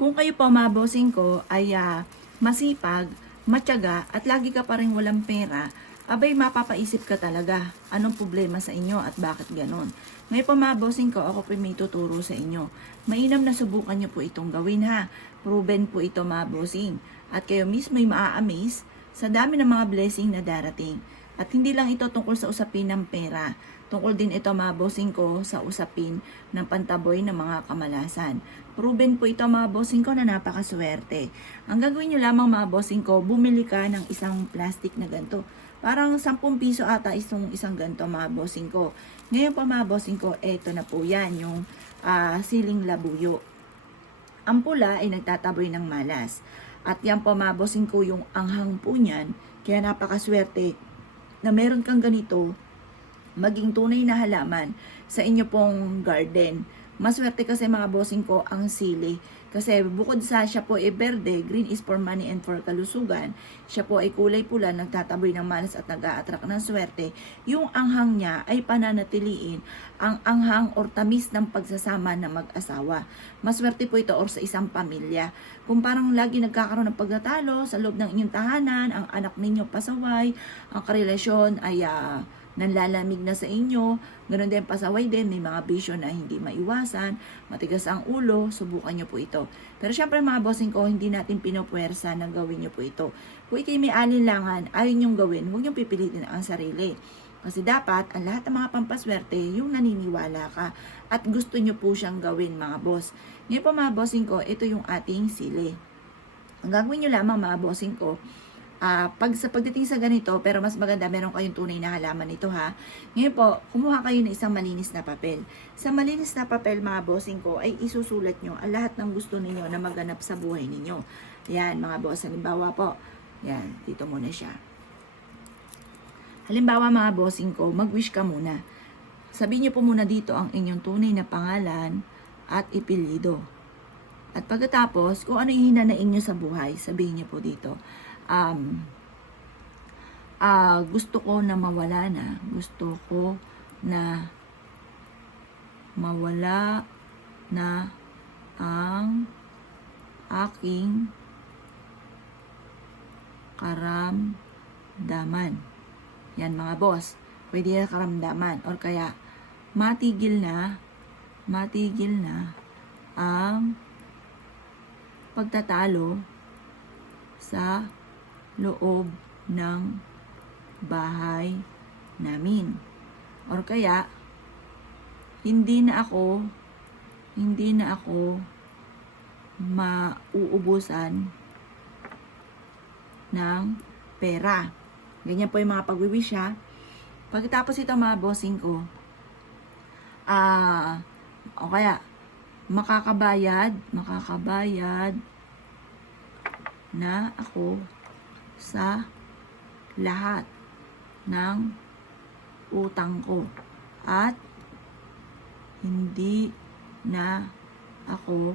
Kung kayo po mga bossing ko ay masipag, matyaga at lagi ka pa rin walang pera, abay mapapaisip ka talaga anong problema sa inyo at bakit ganon. Ngayon po mga bossing ko, ako po may tuturo sa inyo. Mainam na subukan nyo po itong gawin ha. Proven po ito mga bossing. At kayo mismo ay maa-amaze sa dami ng mga blessing na darating. At hindi lang ito tungkol sa usapin ng pera. Tungkol din ito mga bossing ko sa usapin ng pantaboy ng mga kamalasan. Proven po ito mga bossing ko na napakaswerte. Ang gagawin nyo lamang mga bossing ko, bumili ka ng isang plastic na ganito. Parang 10 piso ata isang ganito mga bossing ko. Ngayon pa mga bossing ko, eto na po yan, yung siling labuyo. Ang pula ay nagtataboy ng malas. At yan po mga bossing ko, yung anghang po niyan, kaya napakaswerte na meron kang ganito, maging tunay na halaman sa inyo pong garden. Maswerte kasi mga bossing ko ang sili. Kasi bukod sa siya po ay berde, green is for money and for kalusugan, siya po ay kulay pula, nagtataboy ng malas at nag-a-attract ng swerte. Yung anghang niya ay pananatiliin ang anghang or tamis ng pagsasama ng mag-asawa. Maswerte po ito or sa isang pamilya. Kung parang lagi nagkakaroon ng pagtatalo sa loob ng inyong tahanan, ang anak ninyo pasaway, ang karelasyon ay nanlalamig na sa inyo, ganoon din pasaway din, may mga bisyo na hindi maiwasan, matigas ang ulo, subukan nyo po ito. Pero syempre mga bossing ko, hindi natin pinupwersa na gawin nyo po ito. Kung ikay may alinlangan, ayaw nyong gawin, huwag nyong pipilitin ang sarili. Kasi dapat, ang lahat ng mga pampaswerte, yung naniniwala ka at gusto nyo po siyang gawin mga boss. Ngayon po mga bossing ko, ito yung ating sili. Ang gagawin nyo lamang mga bossing ko, pagdating sa ganito, pero mas maganda, meron kayong tunay na halaman nito ha. Ngayon po, kumuha kayo ng isang malinis na papel. Sa malinis na papel, mga bossing ko, ay isusulat nyo ang lahat ng gusto ninyo na maganap sa buhay ninyo. Yan, mga boss. Halimbawa po, yan, dito muna siya. Halimbawa, mga bossing ko, mag-wish ka muna. Sabihin nyo po muna dito ang inyong tunay na pangalan at ipilido. At pagkatapos, kung ano yung hinanain nyo sa buhay, sabihin nyo po dito, gusto ko na mawala na. Gusto ko na mawala na ang aking karamdaman. Yan mga boss. Pwede na karamdaman. Or kaya, matigil na ang pagtatalo sa loob ng bahay namin. Or kaya, hindi na ako mauubusan ng pera. Ganyan po yung mga pag-wish ha. Pagkatapos ito mga bossing ko, o kaya, makakabayad na ako sa lahat ng utang ko at hindi na ako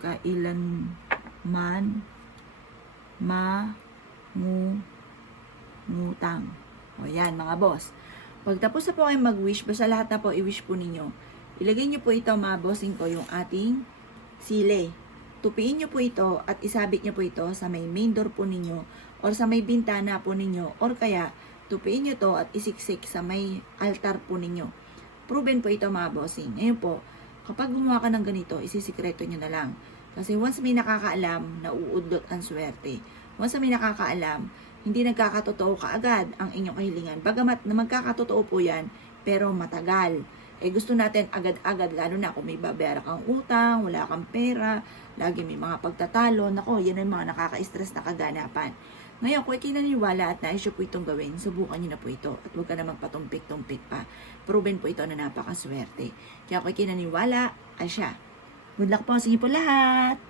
kailanman mangungutang. O yan mga boss. Pagtapos na po kayo mag-wish, basta lahat na po i-wish po ninyo, ilagay nyo po ito mga bossing ko yung ating sili. Tupiin nyo po ito at isabit nyo po ito sa may main door po ninyo or sa may bintana po ninyo or kaya tupiin nyo to at isiksik sa may altar po ninyo. Proven po ito mga bossing. Ngayon po, kapag gumawa ka ng ganito, isisikreto nyo na lang. Kasi once may nakakaalam, nauudlot ang swerte. Once may nakakaalam, hindi nagkakatotoo kaagad ang inyong kahilingan. Bagamat na magkakatotoo po yan, pero matagal. Gusto natin agad-agad, lalo na kung may babayaran kang utang, wala kang pera, lagi may mga pagtatalo, nako, yan ang mga nakaka-stress na kaganapan. Ngayon, kung ikinaniwala at naisyo po itong gawin, subukan nyo na po ito at huwag ka na magpatumpik-tumpik pa. Proven po ito na napakaswerte. Kaya kung ikinaniwala, siya. Good luck po sa inyo po lahat!